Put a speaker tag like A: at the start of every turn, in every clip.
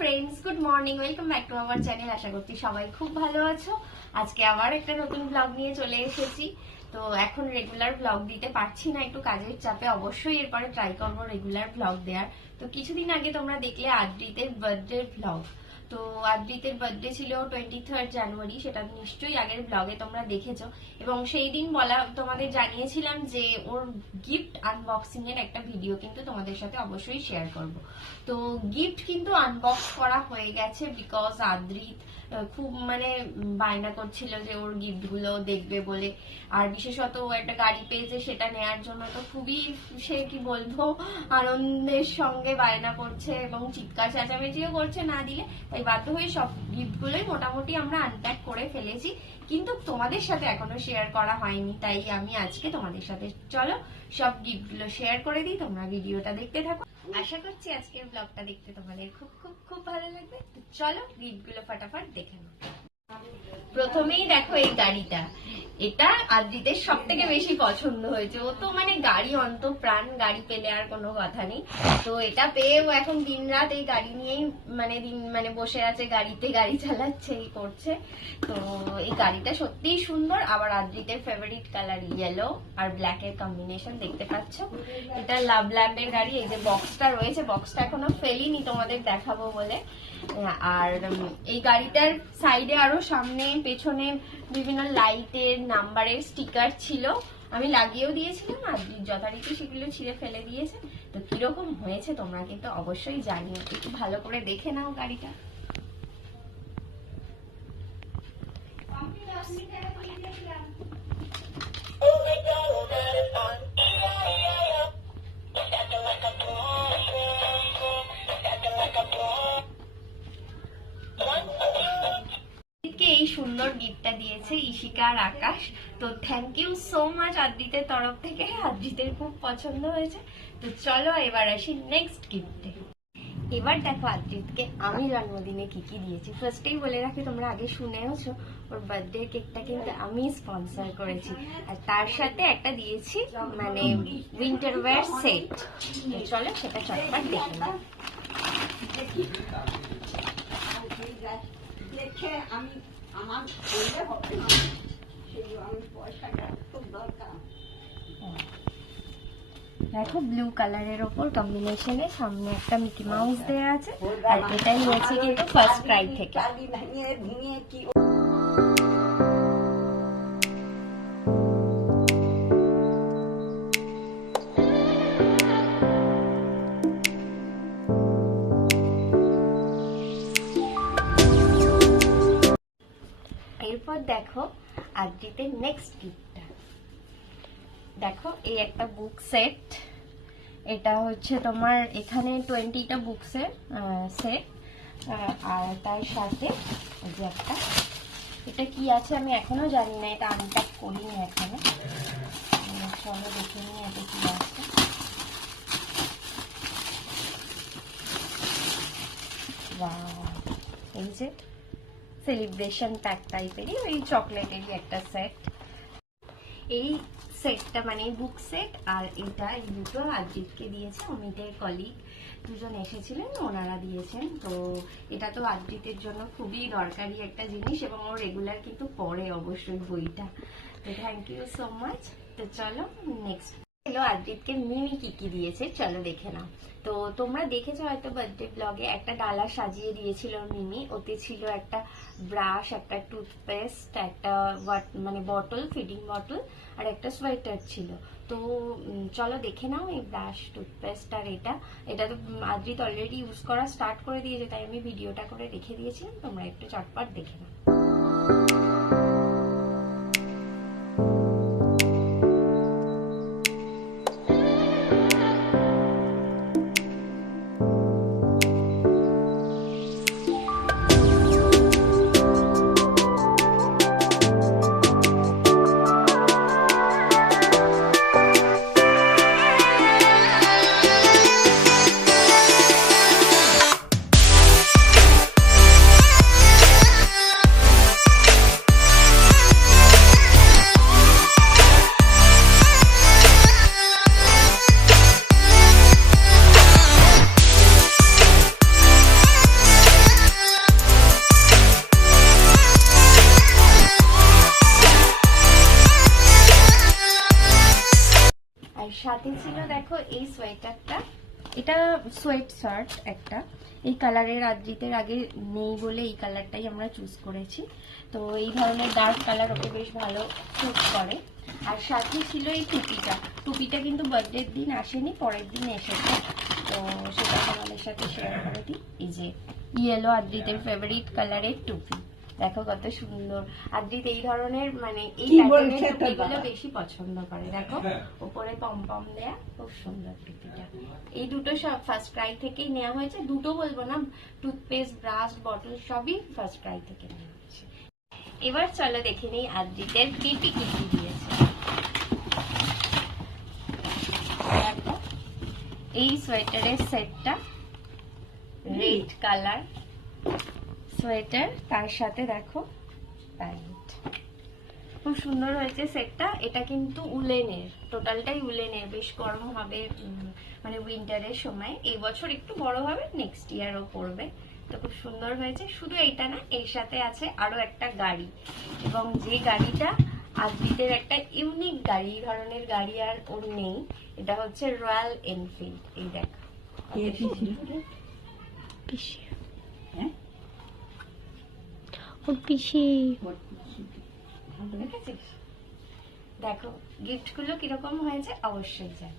A: Friends good morning welcome back to আমার channel আশা করছি সবাই খুব ভালো আছো। আজকে আবার একটা নতুন ব্লগ নিয়ে চলে এসেছি। তো এখন রেগুলার ব্লগ দিতে পারছি না, একটু কাজের চাপে। অবশ্যই এরপরে ট্রাই করব রেগুলার ব্লগ দেওয়ার তো কিছুদিন আগে তোমরা দেখলে আদ্রিতে বার্থডে ব্লগ তো আদ্রিতের বার্থডে ছিল টোয়েন্টি থার্ড জানুয়ারি সেটা নিশ্চয়ই আগের ব্লগে তোমরা দেখেছ। এবং সেই দিন বলা, তোমাদের জানিয়েছিলাম যে ওর গিফট আনবক্সিং এর একটা ভিডিও কিন্তু তোমাদের সাথে অবশ্যই শেয়ার করব। তো গিফট কিন্তু আনবক্স করা হয়ে গেছে বিকজ আদ্রিত খুব মানে বায়না করছিল যে ওর গিফটগুলো দেখবে বলে। আর বিশেষত ও একটা গাড়ি পেয়েছে সেটা নেয়ার জন্য। তো খুবই সে কি বলব, আনন্দের সঙ্গে বায়না করছে এবং চিৎকার চেঁচামেচিও করছে না দিলে তাই বাধ্য হয়ে সব গিফট গুলোই মোটামুটি আমরা আনপ্যাক করে ফেলেছি। কিন্তু তোমাদের সাথে এখনও শেয়ার করা হয়নি, তাই আমি আজকে তোমাদের সাথে, চলো সব গিফটগুলো শেয়ার করে দিই, তোমরা ভিডিওটা দেখতে থাকো। আশা করছি আজকের ব্লগটা দেখতে তোমাদের খুব খুব খুব ভালো লাগবে। চলো গিফটগুলো ফটাফট দেখে নাও। প্রথমেই দেখো এই গাড়িটা। এটা আদ্রিতের সব থেকে বেশি পছন্দ হয়েছে। ও তো মানে গাড়ি অন্ত, প্রাণ গাড়ি পেলে আর কোনো কথা নেই। তো এটা পেয়ে ও এখন দিন রাত এই গাড়ি নিয়েই মানে দিন মানে বসে আছে, গাড়িতে গাড়ি চালাচ্ছে, এই করছে। তো এই গাড়িটা সত্যিই সুন্দর। আবার আদ্রিতের ফেভারিট কালার ইয়েলো আর ব্ল্যাক এর কম্বিনেশন দেখতে পাচ্ছ। এটা লাভ ল্যাম্পের গাড়ি। এই যে বক্সটা রয়েছে বক্সটা এখনও ফেলিনি, তোমাদের দেখাবো বলে। আর এই গাড়িটার সাইডে আরও সামনে, পেছনে বিভিন্ন লাইটের, নাম্বারের স্টিকার ছিল। আমি লাগিয়েও দিয়েছিলাম, আর যথারীতি সেগুলো ছিঁড়ে ফেলে দিয়েছে। তো কীরকম হয়েছে তোমরা কিন্তু অবশ্যই জানিও। একটু ভালো করে দেখে নাও গাড়িটা। দিয়েছে ইশিকা আর আকাশ। তো থ্যাংক ইউ সো মাচ আদ্রিতের তরফ থেকে। আদ্রিতের খুব পছন্দ হয়েছে। তো চলো এবার আসি নেক্সট গিফটে এবার দেখো আদ্রিতকে আমি জন্মদিনে কি কি দিয়েছি। ফার্স্টেই বলে রাখি, তোমরা আগে শুনেওছো, ওর বার্থডে কেকটা কিন্তু আমি স্পন্সর করেছি। আর তার সাথে একটা দিয়েছি মানে উইন্টার ওয়্যার সেট চলো সেটা চটপট দেখে।
B: দেখে আমি আমার করলে হবে না। সেই আমি পয়সাটা খুব দরকার।
A: দেখো ব্লু কালারের ওপর কম্বিনেশনে সামনে একটা মিকি মাউস দেওয়া আছে আর এটাই হয়েছে কিন্তু ফার্স্ট ক্রাই থেকে। আদ্রিতের নেক্সট গিফটটা দেখো, এই একটা বুক সেট এটা হচ্ছে তোমার এখানে টোয়েন্টিটা বুকসের সেট আর তার সাথে যে একটা। এটা কি আছে আমি এখনও জানি না, এটা আনপ্যাক করিনি এখনও। চলো দেখে নিই এটা কি আছে! এই যে সেলিব্রেশন প্যাক টাইপেরই ওই চকলেটেরই একটা সেট এই সেটটা মানে বুক সেট আর এটা এই দুটো আদ্রিতকে দিয়েছে, অমিতের কলিগ দুজন এসেছিলেন, ওনারা দিয়েছেন। তো এটা তো আদ্রিতের জন্য খুবই দরকারি একটা জিনিস এবং ও রেগুলার কিন্তু পড়ে অবশ্যই বইটা। তো থ্যাংক ইউ সো মাচ তো চলো নেক্সট হলো আদ্রিতকে মিমি কি কি দিয়েছে, চলো দেখে নাও। তো তোমরা দেখেছ হয়তো বার্থডে ব্লগে একটা ডালা সাজিয়ে দিয়েছিল মিমি। ওতে ছিল একটা ব্রাশ একটা টুথপেস্ট একটা মানে বটল ফিডিং বটল আর একটা সোয়েটার ছিল। তো চলো দেখে নাও এই ব্রাশ টুথপেস্ট আর এটা। এটা তো আদ্রিত অলরেডি ইউজ করা স্টার্ট করে দিয়েছে, তাই আমি ভিডিওটা করে রেখে দিয়েছিলাম। তোমরা একটু চটপট দেখে নাও। দেখো এই সোয়েটারটা এটা সোয়েট শার্ট একটা। এই কালারের আদ্রিতের আগে নেই বলে এই কালারটাই আমরা চুজ করেছি। তো এই ধরনের ডার্ক কালার ওকে বেশ ভালো স্যুট করে। আর সাথে ছিল এই টুপিটা। টুপিটা কিন্তু বার্থডের দিন আসেনি, পরের দিন এসেছে। তো সেটা তোমাদের সাথে শেয়ার করে দিই। এই যে ইয়েলো আদ্রিতের ফেভারিট কালারের টুপি। দেখো কত সুন্দর। আদ্রিত এই ধরনের মানে এই প্যাটার্নের টুপিগুলো বেশি পছন্দ করে। দেখো উপরে পম পম দেয়া খুব সুন্দর টুপিটা এই দুটো সব ফার্স্ট ক্রাই থেকেই নেওয়া হয়েছে। দুটো বলব না টুথপেস্ট ব্রাশ বটল সবই ফার্স্ট ক্রাই থেকে নেওয়া হয়েছে। এবার চলো দেখে নিই আদ্রিতের পিপি কি কি দিয়েছে। দেখো, এই সোয়েটারের সেটটা রেড কালার সোয়েটার তার সাথে দেখো প্যান্ট। খুব সুন্দর হয়েছে সেটটা। এটা কিন্তু উলেনের টোটালটাই উলেনের। বেশ গরম হবে মানে উইন্টারের সময়। এই বছর একটু বড় হবে নেক্সট ইয়ারও পড়বে। তো খুব সুন্দর হয়েছে। শুধু এইটা না এর সাথে আছে আরও একটা গাড়ি। এবং যে গাড়িটা আদ্রিতের একটা ইউনিক গাড়ি এই ধরনের গাড়ি আর ওর নেই। এটা হচ্ছে রয়্যাল এনফিল্ড এই দেখো।
B: ওর পিসি।
A: দেখো গিফটগুলো কীরকম হয়েছে অবশ্যই জান।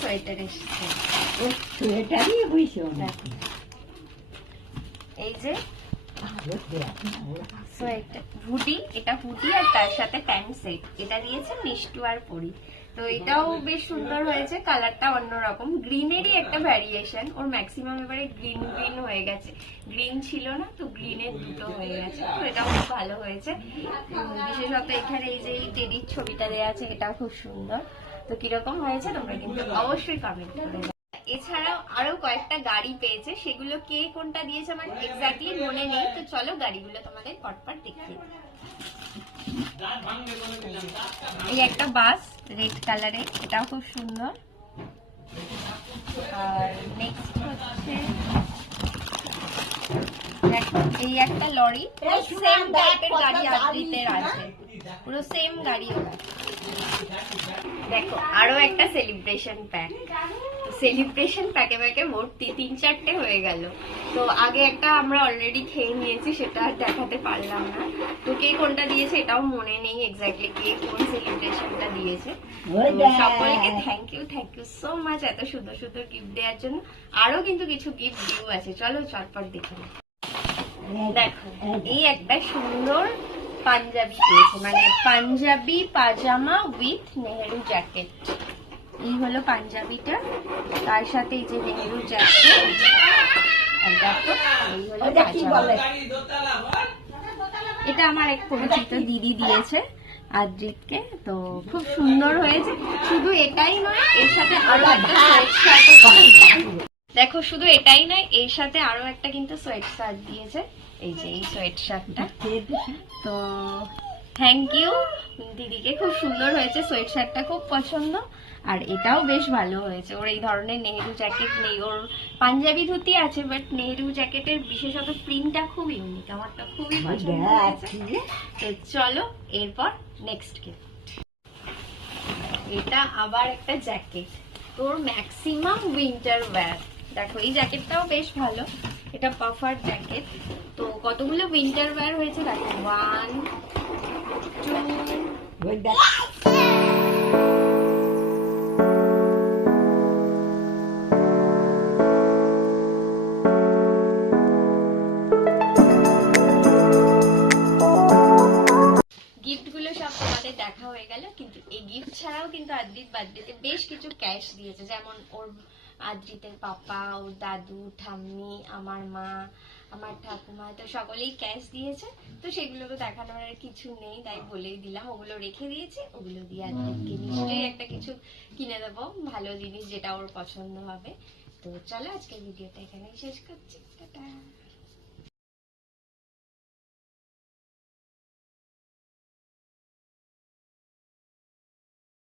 A: সোয়েটার এসেছে।
B: ও সোয়েটারই।
A: দেখো। এই যে
B: ওরা
A: সোয়েটার হুডি, এটা হুডি আর তার সাথে প্যান্ট সেট। এটা দিয়েছে মিষ্টু আর পরি। তো এটাও বেশ সুন্দর হয়েছে, কালারটা অন্যরকম। গ্রিনেরই একটা ভ্যারিয়েশন ওর ম্যাক্সিমাম এবারে গ্রিন হয়ে গেছে। ছিল না, তো দুটো হয়ে গেছে। তো খুব ভালো হয়েছে। বিশেষত এখানে এই যে এই টেডির ছবিটা দেওয়া আছে, এটাও খুব সুন্দর। তো কীরকম হয়েছে তোমরা কিন্তু অবশ্যই কমেন্ট। এছাড়াও আরও কয়েকটা গাড়ি পেয়েছে। সেগুলো কে কোনটা দিয়েছে আমার এক্স্যাক্টলি মনে নেই। তো চলো গাড়িগুলো তোমাদের পটপট দিই। এই একটা বাস রেড কালারের। এটাও খুব সুন্দর। আর নেক্সট হচ্ছে দেখো, এই একটা লরি।
B: এই
A: সেম
B: দেখ
A: টাইপের গাড়ি
B: গাড়ি
A: আছে। পুরো সেম গাড়ি ওরা দেখো আরও একটা সেলিব্রেশন প্যাক সেলিব্রেশন প্যাকে প্যাকে মোট তিন চারটে হয়ে গেল। তো আগে একটা আমরা অলরেডি খেয়ে নিয়েছি সেটা আর দেখাতে পারলাম না। তো কে কোনটা দিয়েছে এটাও মনে নেই এক্স্যাক্টলি কে কোন সেলিব্রেশনটা দিয়েছে। সকলকে thank you thank you so much এত সুন্দর সুন্দর গিফট দেওয়ার জন্য আরও কিন্তু কিছু গিফট ডিউ আছে। চলো চটপট দেখে দেখো এই একটা সুন্দর পাঞ্জাবি পেয়েছে মানে পাঞ্জাবি পাজামা উইথ নেহেরু জ্যাকেট এই হলো পাঞ্জাবিটা। তার সাথে এই যে নেহেরু জ্যাকেট এটা আমার এক পরিচিত দিদি দিয়েছে আদ্রিতকে। তো খুব সুন্দর হয়েছে। শুধু এটাই নয় এর সাথে আরও একটা দেখো শুধু এটাই নয় এর সাথে আরও একটা কিন্তু সোয়েট শার্ট দিয়েছে। এই যে এই সোয়েট শার্টটা তো থ্যাংক ইউ দিদিকে খুব সুন্দর হয়েছে সোয়েট শার্টটা খুব পছন্দ। আর এটাও বেশ ভালো হয়েছে। ওর এই ধরনের নেহেরু জ্যাকেট নেই। ওর পাঞ্জাবি ধুতি আছে বাট নেহেরু জ্যাকেটের বিশেষত প্রিন্টটা খুব ইউনিক আমারটা খুবই পছন্দ হয়েছে। তো চলো এরপর নেক্সট গিফট এটা আবার একটা জ্যাকেট তোর ম্যাক্সিমাম উইন্টার ওয়্যার দেখো এই জ্যাকেটটাও বেশ ভালো। এটা পাফার জ্যাকেট তো কতগুলো উইন্টার ওয়্যার হয়েছে দেখো ওয়ান টু
B: দেখ।
A: হয়ে গেল, কিন্তু এই গিফট ছাড়াও কিন্তু আদ্রিত বার্থডেতে বেশ কিছু ক্যাশ দিয়েছে যেমন ওর আদ্রিতের পাপা ওর দাদু ঠাম্মি আমার মা আমার ঠাকুমা তো সকলেই ক্যাশ দিয়েছে। তো সেগুলো তো দেখানোর আর কিছু নেই তাই বলেই দিলাম। ওগুলো রেখে দিয়েছি ওগুলো দিয়ে আদ্রিতকে নিশ্চয়ই একটা কিছু কিনে দেবো ভালো জিনিস যেটা ওর পছন্দ হবে। তো চলো আজকে ভিডিওটা এখানেই শেষ করছি। টাটা।